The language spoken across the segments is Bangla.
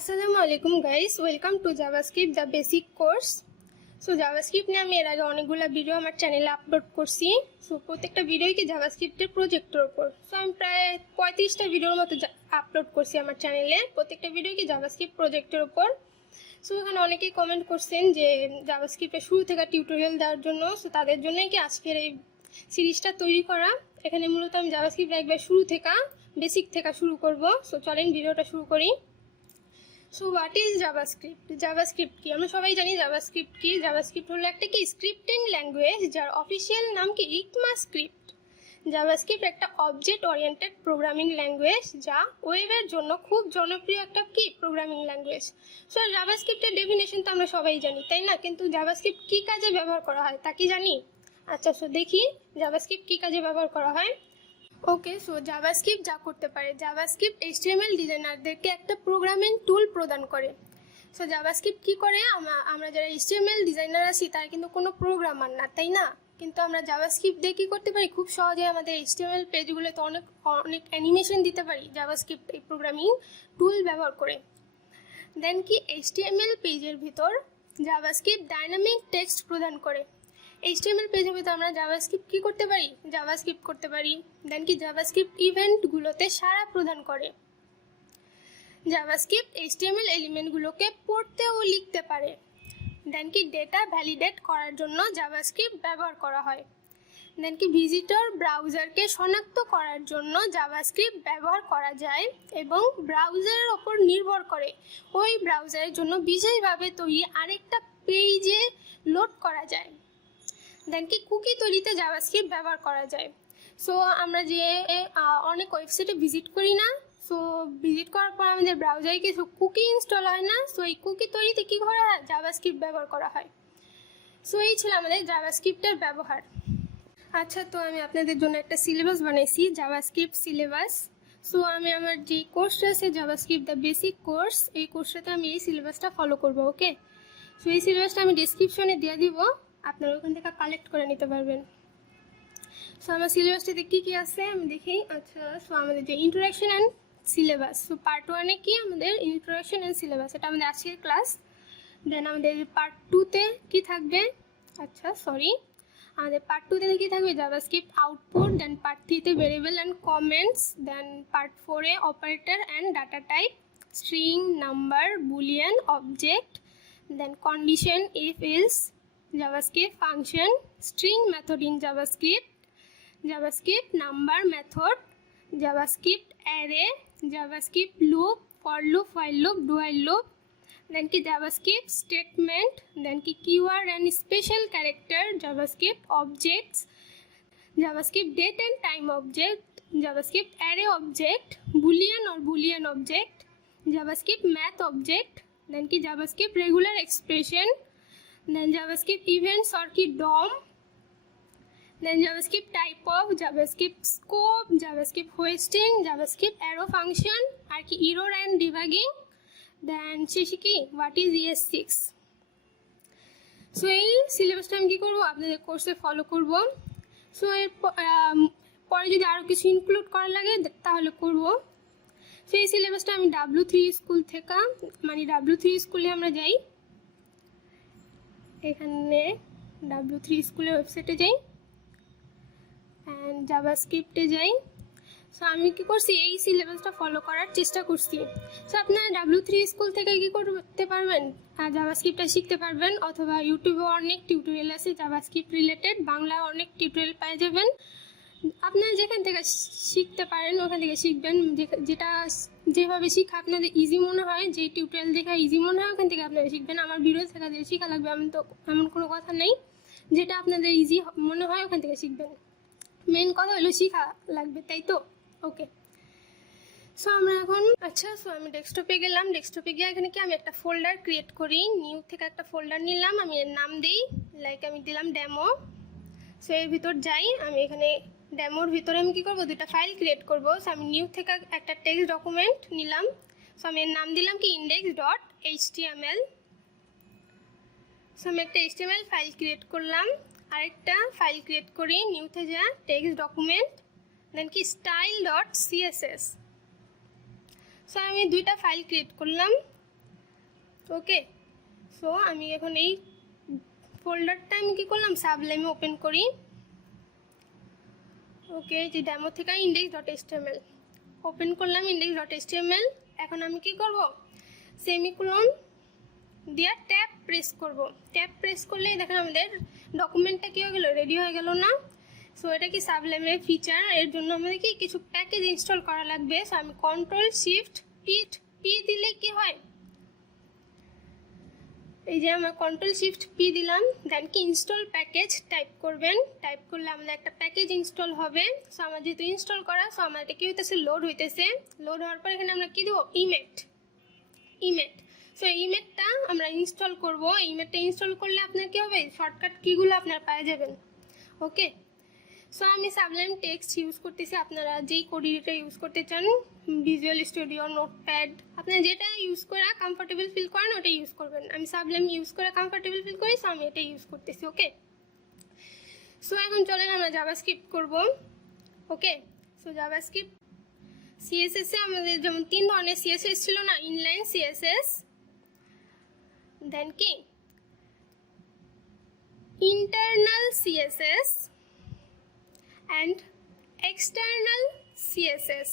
আসসালামু আলাইকুম guys, welcome to JavaScript the basic course. So JavaScript নিয়ে আমি এর আগে অনেকগুলো ভিডিও আমার চ্যানেলে আপলোড করছি। সো প্রত্যেকটা ভিডিওই কি জাভাস্ক্রিপ্টের প্রজেক্টের ওপর। সো আমি প্রায় 35টা ভিডিওর মতো আপলোড করছি আমার চ্যানেলে, প্রত্যেকটা ভিডিও কি জাভাস্ক্রিপ্ট প্রজেক্টের ওপর। সো এখানে অনেকেই কমেন্ট করছেন যে জাভাস্ক্রিপ্টের শুরু থেকে টিউটোরিয়াল দেওয়ার জন্য। সো তাদের জন্যই কি আজকের এই সিরিজটা তৈরি করা। এখানে মূলত আমি জাভাস্ক্রিপ্ট একবার শুরু থেকে বেসিক থেকে শুরু করব। সো চলেন ভিডিওটা শুরু করি। So what is JavaScript? JavaScript কি? আমরা সবাই জানি জাভাস্ক্রিপ্ট কি। জাভাস্ক্রিপ্ট হলো একটা কি স্ক্রিপ্টিং ল্যাঙ্গুয়েজ, যার অফিসিয়াল নাম কি ইকমাস্ক্রিপ্ট। জাভাস্ক্রিপ্ট একটা অবজেক্ট ওরিয়েন্টেড প্রোগ্রামিং ল্যাঙ্গুয়েজ, যা ওয়েবের জন্য খুব জনপ্রিয় একটা কি প্রোগ্রামিং ল্যাঙ্গুয়েজ। সো জাভাস্ক্রিপ্টের ডেফিনেশন তো আমরা সবাই জানি, তাই না? কিন্তু জাভাস্ক্রিপ্ট কী কাজে ব্যবহার করা হয় তা কি জানি? আচ্ছা, সো দেখি জাভাস্ক্রিপ্ট কী কাজে ব্যবহার করা হয়। ওকে, সো জাভাস্ক্রিপ্ট যা করতে পারে, জাভাস্ক্রিপ্ট এইচটিএমএল ডিজাইনারদেরকে একটা প্রোগ্রামিং টুল প্রদান করে। সো জাভাস্ক্রিপ্ট কী করে, আমরা যারা এইচটিএমএল ডিজাইনার আছি তারা কিন্তু কোনো প্রোগ্রামার না, তাই না? কিন্তু আমরা জাভাস্ক্রিপ্ট দিয়ে কী করতে পারি, খুব সহজে আমাদের এইচটিএমএল পেজগুলোতে অনেক অ্যানিমেশন দিতে পারি জাভাস্ক্রিপ্ট এই প্রোগ্রামিং টুল ব্যবহার করে। দেন কি এইচটিএমএল পেজের ভিতর জাভাস্ক্রিপ্ট ডাইনামিক টেক্সট প্রদান করে। এইচটিএমএল পেজের ভিতরে আমরা জাভাস্ক্রিপ্ট কী করতে পারি, জাভাস্ক্রিপ্ট করতে পারি। দেন কি জাভাস্ক্রিপ্ট ইভেন্টগুলোতে সাড়া প্রদান করে। জাভাস্ক্রিপ্ট এইচটিএমএল এলিমেন্টগুলোকে পড়তে ও লিখতে পারে। দেন কি ডেটা ভ্যালিডেট করার জন্য জাভাস্ক্রিপ্ট ব্যবহার করা হয়। দেন কি ভিজিটর ব্রাউজারকে শনাক্ত করার জন্য জাভাস্ক্রিপ্ট ব্যবহার করা যায় এবং ব্রাউজারের ওপর নির্ভর করে ওই ব্রাউজারের জন্য বিশেষভাবে তৈরি আরেকটা পেজে লোড করা যায়। দেন কি কুকি তৈরিতে জাভাস্ক্রিপ্ট ব্যবহার করা যায়। সো আমরা যে অনেক ওয়েবসাইটে ভিজিট করি না, সো ভিজিট করার পর আমাদের ব্রাউজারে কিছু কুকি ইনস্টল হয় না, সো এই কুকি তৈরিতে কী করা হয়, জাভাস্ক্রিপ্ট ব্যবহার করা হয়। সো এই ছিল আমাদের জাভাস্ক্রিপ্টের ব্যবহার। আচ্ছা, তো আমি আপনাদের জন্য একটা সিলেবাস বানাইছি, জাভাস্ক্রিপ্ট সিলেবাস। সো আমি আমার যে কোর্সটা আছে জাভাস্ক্রিপ্ট দ্য বেসিক কোর্স, এই কোর্সটাতে আমি এই সিলেবাসটা ফলো করবো। ওকে, সো এই সিলেবাসটা আমি ডিসক্রিপশনে দিয়ে দিব, আপনারা ওখান থেকে কালেক্ট করে নিতে পারবেন। সো আমার সিলেবাসটাতে কী কী আছে আমি দেখি। আচ্ছা, সো আমাদের যে introduction and syllabus, so part 1-এ কি আমাদের ইন্ট্রোডাকশন অ্যান্ড সিলেবাস, এটা আমাদের আজকের ক্লাস। দেন আমাদের পার্ট 2-তে কী থাকবে, আমাদের পার্ট 2-তে কী থাকবে, জাভাস্ক্রিপ্ট আউটপুট। দেন পার্ট 3-তে variable and comments. Then part 4-এ operator and data type, string, number, boolean, object, then condition, if else, JavaScript function, string method in JavaScript, JavaScript number method, JavaScript array, JavaScript loop, for loop, while loop, do while loop, then ki JavaScript statement, then ki keyword and special character, JavaScript objects, JavaScript date and time object, JavaScript array object, boolean or boolean object, JavaScript math object, then ki JavaScript regular expression, then JavaScript events or ki DOM, then JavaScript type of, JavaScript scope, JavaScript hosting, JavaScript arrow function আর কি error and debugging, then শেষে কি what is ES6। সো এই সিলেবাসটা আমি কী করবো, আপনাদের কোর্সে ফলো করব। সো এর পরে যদি আরও কিছু ইনক্লুড করা লাগে তাহলে করব। সো এই সিলেবাসটা আমি W3 স্কুল থেকে, মানে W3 স্কুলে আমরা যাই, এখানে W3 স্কুলের ওয়েবসাইটে যাই অ্যান্ড জাভাস্ক্রিপ্টে যাই। সো আমি কী করছি, এই সিলেবাসটা ফলো করার চেষ্টা করছি। সো আপনারা W3 স্কুল থেকে কী করতে পারবেন, জাভাস্ক্রিপ্টটা শিখতে পারবেন, অথবা ইউটিউবে অনেক টিউটোরিয়াল আছে জাভাস্ক্রিপ্ট রিলেটেড, বাংলায় অনেক টিউটোরিয়াল পেয়ে যাবেন। আপনারা যেখান থেকে শিখতে পারেন ওখান থেকে শিখবেন, যেটা যেভাবে শিখা আপনাদের ইজি মনে হয়, যে টিউটোরিয়াল দেখা ইজি মনে হয় ওখান থেকে আপনারা শিখবেন। আমার ভিডিও দেখা দিয়ে শেখা লাগবে এমন কোনো কথা নেই, যেটা আপনাদের ইজি মনে হয় ওখান থেকে শিখবেন। মেন কথা হলো শিখা লাগবে, তাই তো? ওকে, সো আমরা এখন সো আমি ডেস্কটপে গেলাম। ডেস্কটপে গিয়ে এখানে কি আমি একটা ফোল্ডার ক্রিয়েট করি, নিউ থেকে একটা ফোল্ডার নিলাম, আমি এর নাম দিই, লাইক আমি দিলাম ডেমো। সো এর ভিতর যাই, আমি এখানে ডেমোর ভিতরে আমি কী করবো, দুটা ফাইল ক্রিয়েট করবো। সো আমি নিউ থেকে একটা টেক্সট ডকুমেন্ট নিলাম। সো আমি এর নাম দিলাম কি index.html। সো আমি একটা HTML ফাইল ক্রিয়েট করলাম। আরেকটা ফাইল ক্রিয়েট করি, নিউতে যা টেক্সট ডকুমেন্ট, দেন কি style.css। সো আমি দুইটা ফাইল ক্রিয়েট করলাম। ওকে। সো আমি এখন এই ফোল্ডারটা আমি কী করলাম, সাবলাইমে ওপেন করি। ওকে, যে ডেমো থেকে index.html ওপেন করলাম, index.html। এখন আমি কি করব, সেমিকোলন দিয়ে ট্যাব প্রেস করব। ট্যাব প্রেস করলেই দেখেন আমাদের ডকুমেন্টটা কী হয়ে গেল, রেডি হয়ে গেল না। সো এটা কি সাবলাইমের ফিচার, এর জন্য আমাদের কি কিছু প্যাকেজ ইনস্টল করা লাগবে। সো আমি Ctrl+Shift+P দিলে কি হয়, এই যে আমরা Ctrl+Shift+P দিলাম, দেন কি ইনস্টল প্যাকেজ টাইপ করবেন। টাইপ করলে আমাদের একটা প্যাকেজ ইনস্টল হবে। সো আমার যেহেতু ইনস্টল করা, সো আমার এটা কি হইতেছে, লোড হইতেছে। লোড হওয়ার পর এখানে আমরা কি দেবো, ইমেট। সো ইমেটটা আমরা ইনস্টল করব। ইমেটটা ইনস্টল করলে আপনার কি হবে, শর্টকাট কিগুলো আপনার পেয়ে যাবেন। ওকে, সো আমি সাবলাইম টেক্সট ইউজ করতেছি, আপনারা যেই কোড এডিটর ইউজ করতে চান, ভিজুয়াল স্টুডিও, নোটপ্যাড, আপনারা যেটা ইউজ করে কমফোর্টেবল ফিল করেন ওটা ইউজ করবেন। আমি সাবলাইম ইউজ করে কমফোর্টেবল ফিল করি, সো আমি এটা ইউজ করতেছি। ওকে, সো এখন চলেন আমরা জাভাস্ক্রিপ্ট করব। ওকে, সো জাভাস্ক্রিপ্ট সিএসএসে আমাদের যেমন 3 ধরনের সিএসএস ছিল না, ইনলাইন সিএসএস, দেন কি internal CSS and external CSS।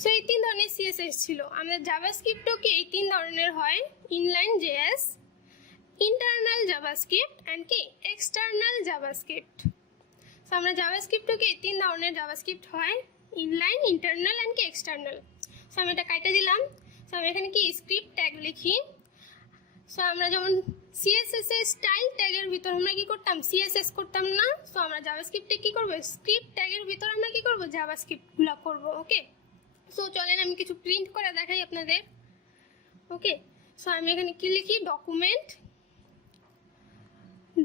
So এই 3 ধরনের CSS ছিল। আমাদের জাভাস্ক্রিপ্টও কি এই 3 ধরনের হয়, inline JS, internal JavaScript and কি এক্সটার্নাল জাভাস্ক্রিপ্ট। সো আমরা জাভাস্ক্রিপ্টও কি এই 3 ধরনের জাভাস্ক্রিপ্ট হয়, ইনলাইন, ইন্টারনাল অ্যান্ড কি এক্সটার্নাল। সো আমি এটা কাটে দিলাম। সো আমি এখানে কি স্ক্রিপ্ট ট্যাগ লিখি। সো আমরা যেমন সিএসএস এর স্টাইল ট্যাগের ভিতর আমরা কি করতাম, সিএসএস করতাম না। সো আমরা জাভাস্ক্রিপ্টে কি করব, স্ক্রিপ্ট ট্যাগের ভিতর আমরা কি করব, জাভাস্ক্রিপ্টগুলো করব। ওকে, সো চলেন আমি কিছু প্রিন্ট করে দেখাই আপনাদের। ওকে, সো আমি এখানে কি লিখি, ডকুমেন্ট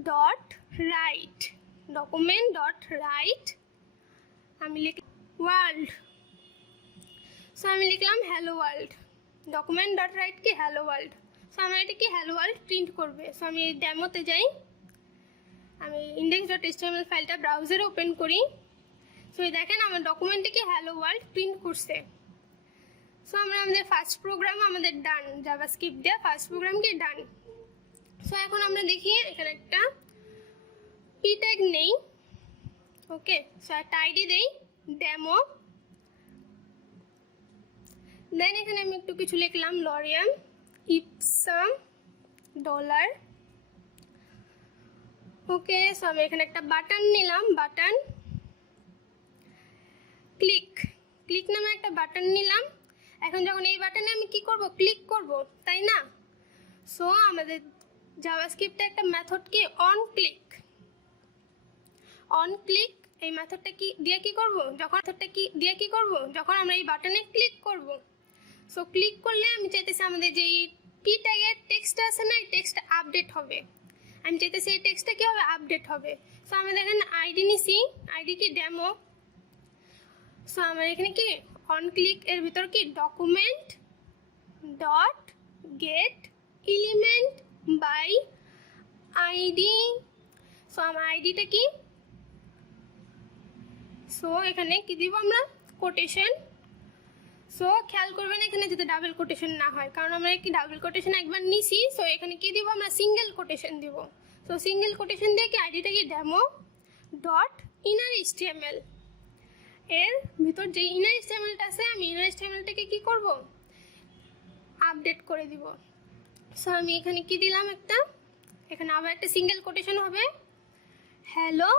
ডট রাইট আমি লিখি ওয়ার্ল্ড। সো আমি লিখলাম hello world. Document dot right কি হ্যালো ওয়ার্ল্ড। সো আমার এটা কি হ্যালো ওয়ার্ল্ড প্রিন্ট করবে। সো আমি ডেমোতে যাই, আমি index.html ফাইলটা ব্রাউজারে ওপেন করি। সো দেখেন আমার ডকুমেন্টে কি হ্যালো ওয়ার্ল্ড প্রিন্ট করছে। সো আমরা আমাদের ফার্স্ট প্রোগ্রাম আমাদের ডান, জাভাস্ক্রিপ্ট দিয়ে ফার্স্ট প্রোগ্রাম কি ডান। সো এখন আমরা দেখি এখানে একটা পি ট্যাগ নেই। ওকে, সো একটা আইডি দেই, ডেমো। দেন এখানে আমি একটু কিছু লিখলাম, লরিয়াম ইপসাম ডলার। ওকে, সো আমি এখানে একটা বাটন নিলাম, বাটন ক্লিক নামে একটা বাটন নিলাম। এখন যখন এই বাটনে আমি কি করব, ক্লিক করব, তাই না। সো আমাদের জাভাস্ক্রিপ্টে একটা মেথড কি অন ক্লিক, এই মেথডটা কি দিয়ে কি করব, যখন আমরা এই বাটনে ক্লিক করব। সো ক্লিক করলে আমি চাইতেছি আমাদের যে পি ট্যাগের টেক্সটটা আছে না, এই টেক্সটটা আপডেট হবে। আমি চাইতেছি এই টেক্সটটা কি হবে, আপডেট হবে। সো আমি দেখেন আইডি নিছি, আইডি কি ডেমো। সো আমার এখানে কি অন ক্লিক এর ভিতর কি document dot get element by ID. So আমার আইডিটা কি, সো এখানে কি দিব আমরা, কোটেশন। সো খেয়াল করবেন এখানে যাতে ডাবল কোটেশন না হয়, কারণ আমরা কি ডাবল কোটেশন একবার নিছি। সো এখানে কি দিব আমরা, সিঙ্গেল কোটেশন দিব। সো সিঙ্গেল কোটেশন দিয়ে কি আইডিটা কি ডেমো ডট ইনার এইচটিএমএল, এর ভিতর যে ইনার এইচটিএমএলটা আছে আমি ইনার এইচটিএমএলটাকে কি করব, আপডেট করে দিব। সো আমি এখানে কি দিলাম, একটা এখানে আবার একটা সিঙ্গেল কোটেশন হবে, হ্যালো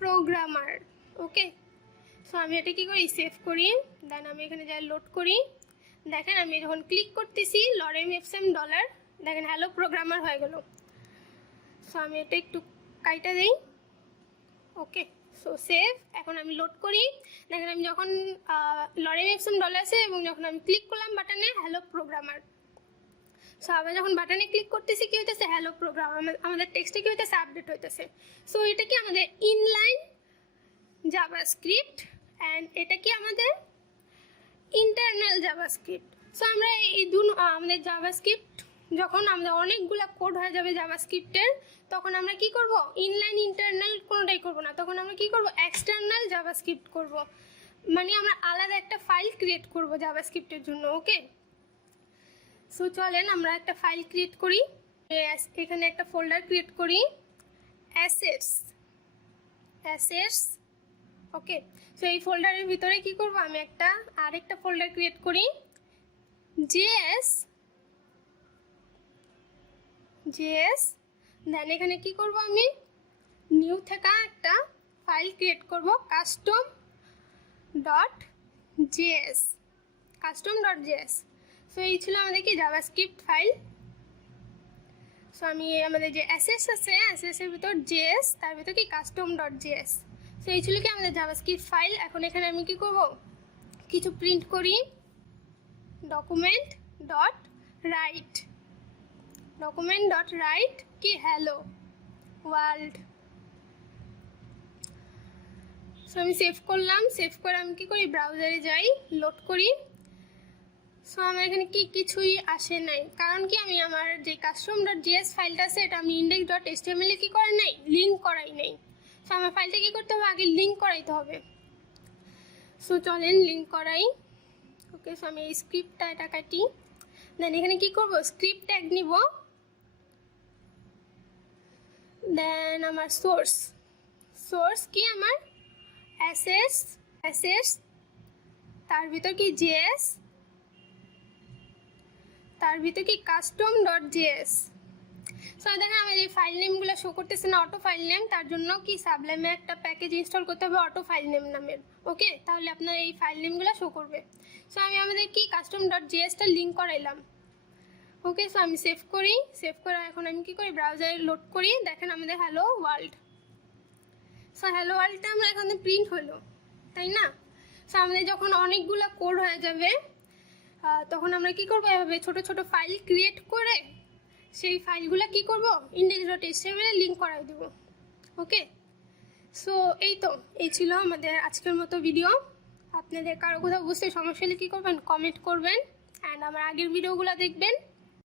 প্রোগ্রামার। ওকে, সো আমি এটা কি করি, সেভ করি, দেন আমি এখানে যাই লোড করি। দেখেন আমি যখন ক্লিক করতেছি লরেম এফসএম ডলার, দেখেন হ্যালো প্রোগ্রামার হয়ে গেল। সো আমি এটা একটু কাইটা দেই। ওকে, সো সেভ। এখন আমি লোড করি, দেখেন আমি যখন লরেম এফসএম ডলার আছে এবং যখন আমি ক্লিক করলাম বাটনে হ্যালো প্রোগ্রামার। সো আবার যখন বাটনে ক্লিক করতেছি কি হইতেছে, হ্যালো প্রোগ্রাম, আমাদের টেক্সটে কি হইতেছে, আপডেট হইতেছে। সো এটা কি আমাদের ইনলাইন জাভাস্ক্রিপ্ট অ্যান্ড এটা কি আমাদের ইন্টারনাল জাভাস্ক্রিপ্ট। সো আমরা এই আমাদের জাভাস্ক্রিপ্ট যখন আমাদের অনেকগুলো কোড হয়ে যাবে জাভাস্ক্রিপ্টের, তখন আমরা কি করব, ইনলাইন ইন্টারনাল কোনোটাই করব না, তখন আমরা কি করব, এক্সটার্নাল জাভাস্ক্রিপ্ট করব। মানে আমরা আলাদা একটা ফাইল ক্রিয়েট করব জাভাস্ক্রিপ্টের জন্য। ওকে, সো চলেন আমরা একটা ফাইল ক্রিয়েট করি। এখানে একটা ফোল্ডার ক্রিয়েট করি, অ্যাসেটস। ওকে, সো এই ফোল্ডারের ভিতরে কি করব, আমি আরেকটা ফোল্ডার ক্রিয়েট করি, জেএস। দেন এখানে কি করব, আমি নিউ থেকে একটা ফাইল ক্রিয়েট করব, custom.js। সো এই ছিল আমাদের কি জাভাস্ক্রিপ্ট ফাইল। সো আমি আমাদের যে অ্যাসেস আছে, অ্যাসেসের ভিতর জেএস, তার ভিতর কি custom.js। সো এই ছিল কি আমাদের জাভাস্ক্রিপ্ট ফাইল। এখন এখানে আমি কি করব, কিছু প্রিন্ট করি, document.write কি হ্যালো ওয়ার্ল্ড। সো আমি সেভ করলাম, সেভ করে আমি কি করি, ব্রাউজারে যাই, লোড করি। সো আমার এখানে কিছুই আসে নাই, কারণ কি আমি আমার যে custom.js ফাইলটা আছে এটা আমি index.html কি করাই নাই, লিঙ্ক করাই নাই। সো আমার ফাইলটা কি করতে হবে, আগে লিঙ্ক করাইতে হবে। সো চলেন লিঙ্ক করাই। ওকে, সো আমি এই স্ক্রিপ্টটা এটা কাটি। দেন এখানে কি করব, স্ক্রিপ্ট ট্যাগ নিব। দেন আমার সোর্স কি আমার অ্যাসেস, তার ভিতর কি জেএস, তার ভিতর কি custom.js। সো দেখেন আমার এই ফাইল নেমগুলো শো করতেছে না, অটো ফাইল নেম, তার জন্য কি সাবলেমে একটা প্যাকেজ ইনস্টল করতে হবে অটো ফাইল নেম নামের। ওকে, তাহলে আপনার এই ফাইল নেমগুলো শো করবে। সো আমি আমাদের কি custom.jsটা লিঙ্ক করাইলাম। ওকে, সো আমি সেভ করি, সেভ করে এখন আমি কি করি, ব্রাউজারে লোড করি। দেখেন আমাদের হ্যালো ওয়ার্ল্ড। সো হ্যালো ওয়ার্ল্ডটা আমরা এখানে প্রিন্ট হলো, তাই না? সো আমাদের যখন অনেকগুলো কোড হয়ে যাবে তখন আমরা কি করবো, এভাবে ছোট ছোট ফাইল ক্রিয়েট করে সেই ফাইলগুলো কি করব, index.html লিঙ্ক করাই দেব। ওকে, সো এই ছিল আমাদের আজকের মতো ভিডিও। আপনাদের কারো কোথাও বুঝতে সমস্যা হলে কী করবেন, কমেন্ট করবেন, অ্যান্ড আমার আগের ভিডিওগুলো দেখবেন।